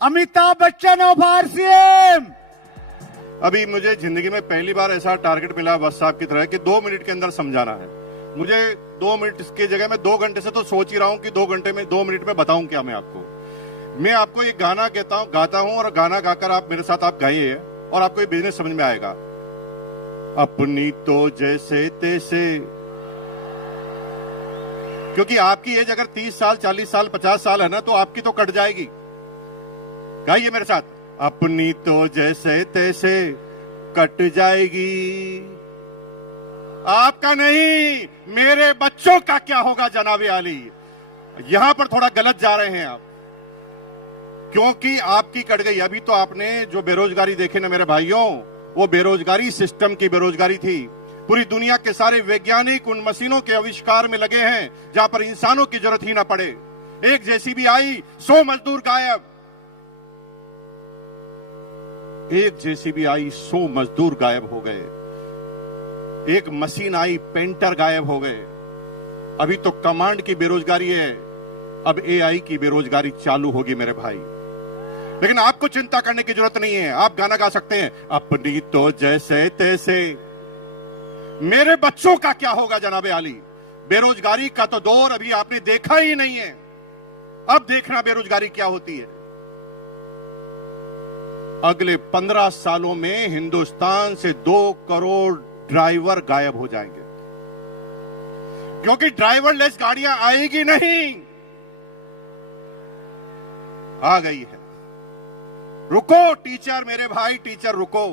Amitabh Bachchan of RCM. अभी मुझे जिंदगी में पहली बार ऐसा टारगेट मिला बस साहब की तरह कि 2 मिनट के अंदर समझाना है। मुझे 2 मिनट की जगह मैं 2 घंटे से तो सोच ही रहा हूं कि 2 घंटे में 2 मिनट में बताऊं क्या मैं आपको एक गाना गाता हूं और गाना गाकर आप मेरे साथ आप गाइए और आपको ये बिजनेस समझ में आएगा। अपनी तो जैसे तैसे, क्योंकि आपकी एज अगर 30 साल 40 साल 50 साल है ना तो आपकी तो कट जाएगी। गाइए मेरे साथ, अपनी तो जैसे तैसे कट जाएगी, आपका नहीं मेरे बच्चों का क्या होगा जनाबे आली। यहां पर थोड़ा गलत जा रहे हैं आप, क्योंकि आपकी कट गई। अभी तो आपने जो बेरोजगारी देखे ना मेरे भाइयों, वो बेरोजगारी सिस्टम की बेरोजगारी थी। पूरी दुनिया के सारे वैज्ञानिक उन मशीनों के आविष्कार में लगे हैं जहां पर इंसानों की जरूरत ही ना पड़े। एक जेसीबी आई, 100 मजदूर गायब। एक जेसीबी आई, 100 मजदूर गायब हो गए। एक मशीन आई, पेंटर गायब हो गए। अभी तो कमांड की बेरोजगारी है, अब एआई की बेरोजगारी चालू होगी मेरे भाई। लेकिन आपको चिंता करने की जरूरत नहीं है। आप गाना गा सकते हैं, अपनी तो जैसे तैसे मेरे बच्चों का क्या होगा जनाबे आली। बेरोजगारी का तो दौर अभी आपने देखा ही नहीं है, अब देखना बेरोजगारी क्या होती है। अगले 15 सालों में हिंदुस्तान से 2 करोड़ ड्राइवर गायब हो जाएंगे, क्योंकि ड्राइवरलेस गाड़ियां आएगी नहीं। आ गई है। रुको टीचर, मेरे भाई टीचर रुको।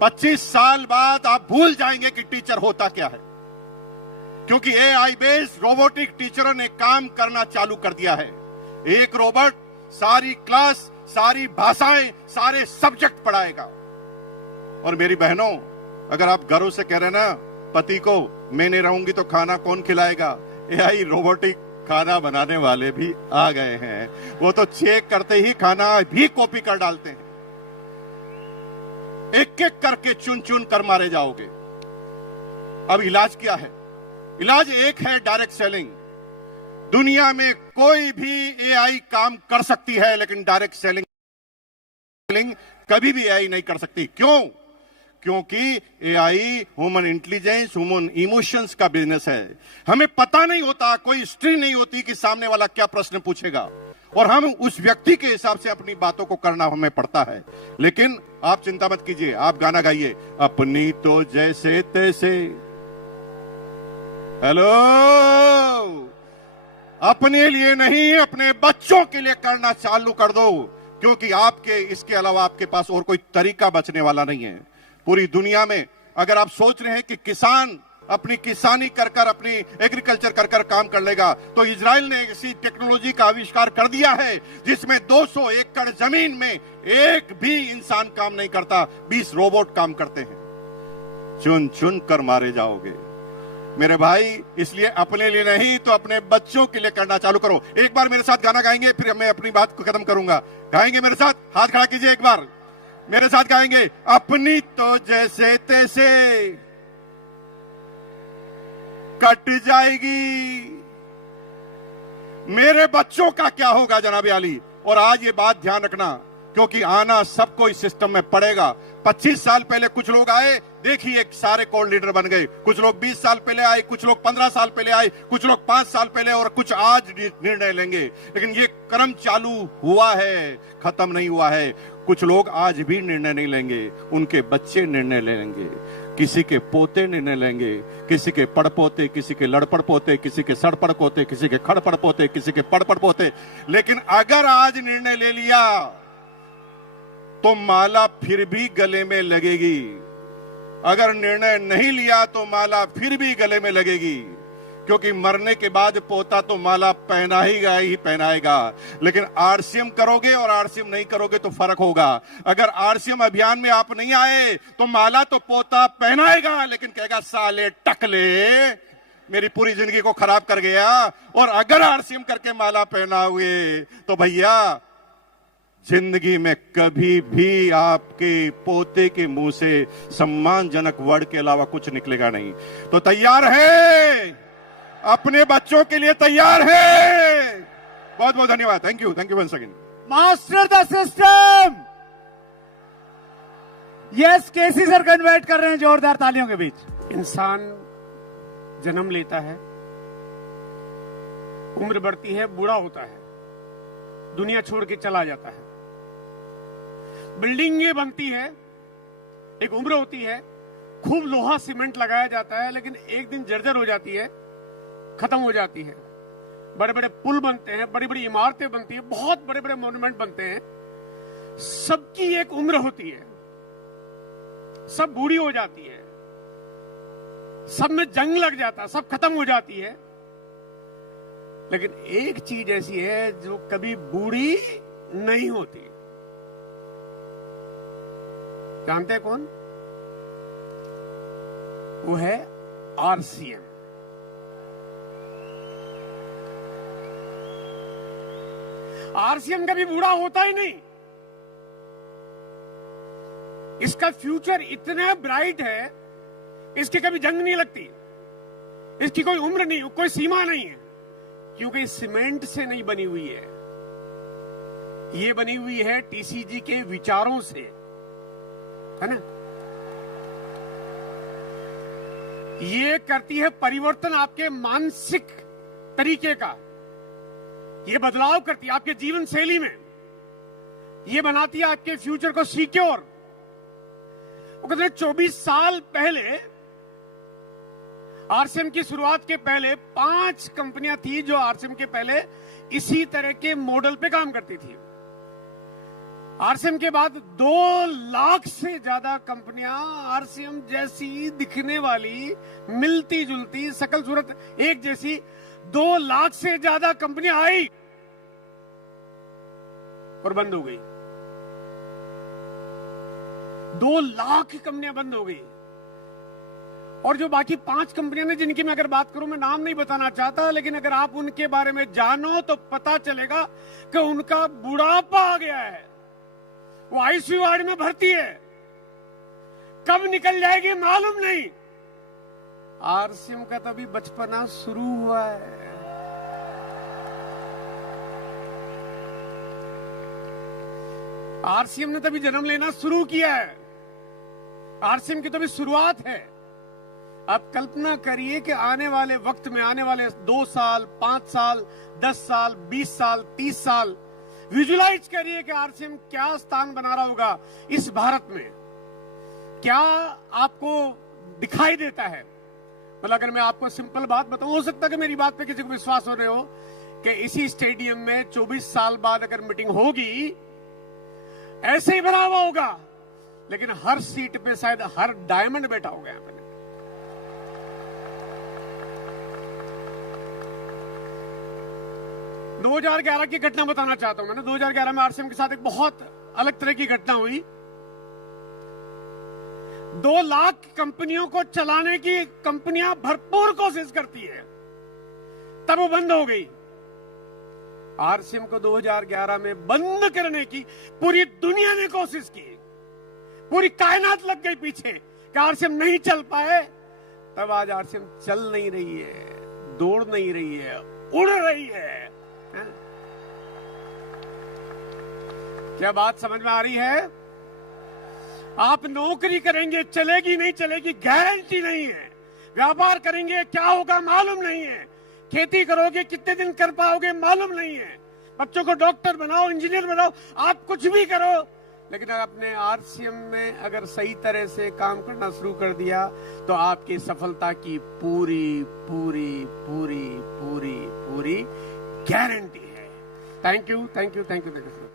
25 साल बाद आप भूल जाएंगे कि टीचर होता क्या है, क्योंकि एआई बेस्ड रोबोटिक टीचरों ने काम करना चालू कर दिया है। एक रोबोट सारी क्लास, सारी भाषाएं, सारे सब्जेक्ट पढ़ाएगा। और मेरी बहनों, अगर आप घरों से कह रहे ना पति को मैं नहीं रहूंगी तो खाना कौन खिलाएगा, एआई रोबोटिक खाना बनाने वाले भी आ गए हैं। वो तो चेक करते ही खाना भी कॉपी कर डालते हैं। एक एक करके चुन चुन कर मारे जाओगे। अब इलाज क्या है? इलाज एक है, डायरेक्ट सेलिंग। दुनिया में कोई भी एआई काम कर सकती है, लेकिन डायरेक्ट सेलिंग कभी भी एआई नहीं कर सकती। क्यों? क्योंकि AI human intelligence, human emotions का बिजनेस है। हमें पता नहीं होता, कोई हिस्ट्री नहीं होती कि सामने वाला क्या प्रश्न पूछेगा, और हम उस व्यक्ति के हिसाब से अपनी बातों को करना हमें पड़ता है। लेकिन आप चिंता मत कीजिए, आप गाना गाइए, अपनी तो जैसे तैसे। हेलो, अपने लिए नहीं, अपने बच्चों के लिए करना चालू कर दो, क्योंकि आपके इसके अलावा आपके पास और कोई तरीका बचने वाला नहीं है। पूरी दुनिया में अगर आप सोच रहे हैं कि किसान अपनी किसानी कर कर, अपनी एग्रीकल्चर कर कर काम कर लेगा, तो इजराइल ने ऐसी टेक्नोलॉजी का आविष्कार कर दिया है जिसमें 200 एकड़ जमीन में एक भी इंसान काम नहीं करता, 20 रोबोट काम करते हैं। चुन चुन कर मारे जाओगे मेरे भाई। इसलिए अपने लिए नहीं तो अपने बच्चों के लिए करना चालू करो। एक बार मेरे साथ गाना गाएंगे, फिर मैं अपनी बात को खत्म करूंगा। गाएंगे मेरे साथ? हाथ खड़ा कीजिए, एक बार मेरे साथ गाएंगे, अपनी तो जैसे तैसे कट जाएगी, मेरे बच्चों का क्या होगा जनाबे आली। और आज ये बात ध्यान रखना, क्योंकि आना सबको इस सिस्टम में पड़ेगा। 25 साल पहले कुछ लोग आए, देखिए सारे कोर लीडर बन गए। कुछ लोग 20 साल पहले आए, कुछ लोग 15 साल पहले आए, कुछ लोग 5 साल पहले, और कुछ आज निर्णय लेंगे। लेकिन ये क्रम चालू हुआ है, खत्म नहीं हुआ है। कुछ लोग आज भी निर्णय नहीं लेंगे, उनके बच्चे निर्णय लेंगे, किसी के पोते निर्णय लेंगे, किसी के पड़पोते, किसी के लड़पड़ पोते, किसी के सड़पड़ पोते, किसी के खड़पड़ पोते, किसी के पड़पड़ पोते। लेकिन अगर आज निर्णय ले लिया तो माला फिर भी गले में लगेगी। अगर निर्णय नहीं लिया तो माला फिर भी गले में लगेगी, क्योंकि मरने के बाद पोता तो माला पहनाएगा ही पहनाएगा। लेकिन आरसीएम करोगे और आरसीएम नहीं करोगे तो फर्क होगा। अगर आरसीएम अभियान में आप नहीं आए तो माला तो पोता पहनाएगा, लेकिन कहेगा साले टकले मेरी पूरी जिंदगी को खराब कर गया। और अगर आरसीएम करके माला पहनाओगे तो भैया जिंदगी में कभी भी आपके पोते के मुंह से सम्मानजनक वर्ड के अलावा कुछ निकलेगा नहीं। तो तैयार है? अपने बच्चों के लिए तैयार है? बहुत बहुत धन्यवाद। Thank you once again. Master the system. Yes, KC sir convert कर रहे हैं जोरदार तालियों के बीच। इंसान जन्म लेता है, उम्र बढ़ती है, बूढ़ा होता है, दुनिया छोड़ के चला जाता है। बिल्डिंगें बनती है, एक उम्र होती है, खूब लोहा सीमेंट लगाया जाता है, लेकिन एक दिन जर्जर हो जाती है, खत्म हो जाती है। बड़े बड़े पुल बनते हैं, बड़ी बड़ी इमारतें बनती हैं, बहुत बड़े बड़े मॉन्यूमेंट बनते हैं। सबकी एक उम्र होती है, सब बूढ़ी हो जाती है, सब में जंग लग जाता है, सब खत्म हो जाती है। लेकिन एक चीज ऐसी है जो कभी बूढ़ी नहीं होती। जानते हैं कौन? वो है आरसीएम। आरसीएम कभी बूढ़ा होता ही नहीं। इसका फ्यूचर इतना ब्राइट है, इसकी कभी जंग नहीं लगती, इसकी कोई उम्र नहीं, कोई सीमा नहीं है, क्योंकि सीमेंट से नहीं बनी हुई है, ये बनी हुई है टीसीजी के विचारों से, है ना। ये करती है परिवर्तन आपके मानसिक तरीके का, ये बदलाव करती है आपके जीवन शैली में, ये बनाती है आपके फ्यूचर को सिक्योर। वो कहते हैं 24 साल पहले, आरसीएम की शुरुआत के पहले 5 कंपनियां थी जो आरसीएम के पहले इसी तरह के मॉडल पे काम करती थी। आरसीएम के बाद 2 लाख से ज्यादा कंपनियां आरसीएम जैसी दिखने वाली, मिलती जुलती, शकल सूरत एक जैसी 2 लाख से ज्यादा कंपनियां आई और बंद हो गई। 2 लाख कंपनियां बंद हो गई। और जो बाकी 5 कंपनियां ने, जिनकी मैं अगर बात करूं, मैं नाम नहीं बताना चाहता, लेकिन अगर आप उनके बारे में जानो तो पता चलेगा कि उनका बुढ़ापा आ गया है, वो आईसीयू वार्ड में भर्ती है, कब निकल जाएगी मालूम नहीं। आरसीएम का तो अभी बचपना शुरू हुआ है। आरसीएम ने तभी जन्म लेना शुरू किया है, आरसीएम की तो अभी शुरुआत है। आप कल्पना करिए कि आने वाले वक्त में, आने वाले 2 साल, 5 साल, 10 साल, 20 साल, 30 साल, विजुलाइज करिए कि आरसीएम क्या स्थान बना रहा होगा इस भारत में। क्या आपको दिखाई देता है? मतलब अगर मैं आपको सिंपल बात बताऊं, हो सकता है कि मेरी बात पे किसी को विश्वास हो रहे हो कि इसी स्टेडियम में 24 साल बाद अगर मीटिंग होगी, ऐसे ही बना हुआ होगा, लेकिन हर सीट पे शायद हर डायमंड बैठा होगा यहां पर। 2011 की घटना बताना चाहता हूं। मैंने 2011 में आरसीएम के साथ एक बहुत अलग तरह की घटना हुई। 2 लाख कंपनियों को चलाने की कंपनियां भरपूर कोशिश करती है, तब वो बंद हो गई। आरसीएम को 2011 में बंद करने की पूरी दुनिया ने कोशिश की, पूरी कायनात लग गई पीछे कि आरसीएम नहीं चल पाए। तब आज आरसीएम चल नहीं रही है, दौड़ नहीं रही है, उड़ रही है। क्या बात समझ में आ रही है? आप नौकरी करेंगे, चलेगी नहीं चलेगी गारंटी नहीं है। व्यापार करेंगे, क्या होगा मालूम नहीं है। खेती करोगे, कितने दिन कर पाओगे मालूम नहीं है। बच्चों को डॉक्टर बनाओ, इंजीनियर बनाओ, आप कुछ भी करो, लेकिन आपने आरसीएम में अगर सही तरह से काम करना शुरू कर दिया तो आपकी सफलता की पूरी पूरी पूरी पूरी पूरी गारंटी है। Thank you, thank you, thank you, thank you.